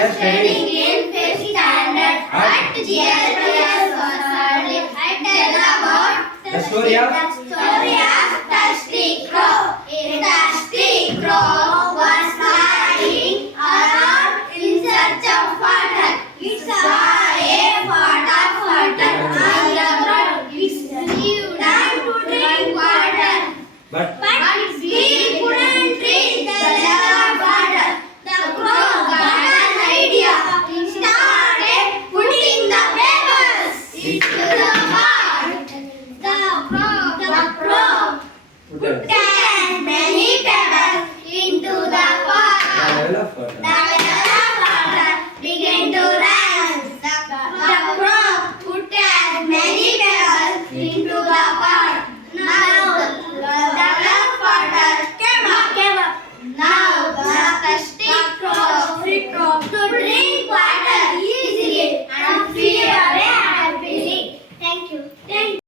are studying in 5th standard at GLPS Vasalli. I tell about The story of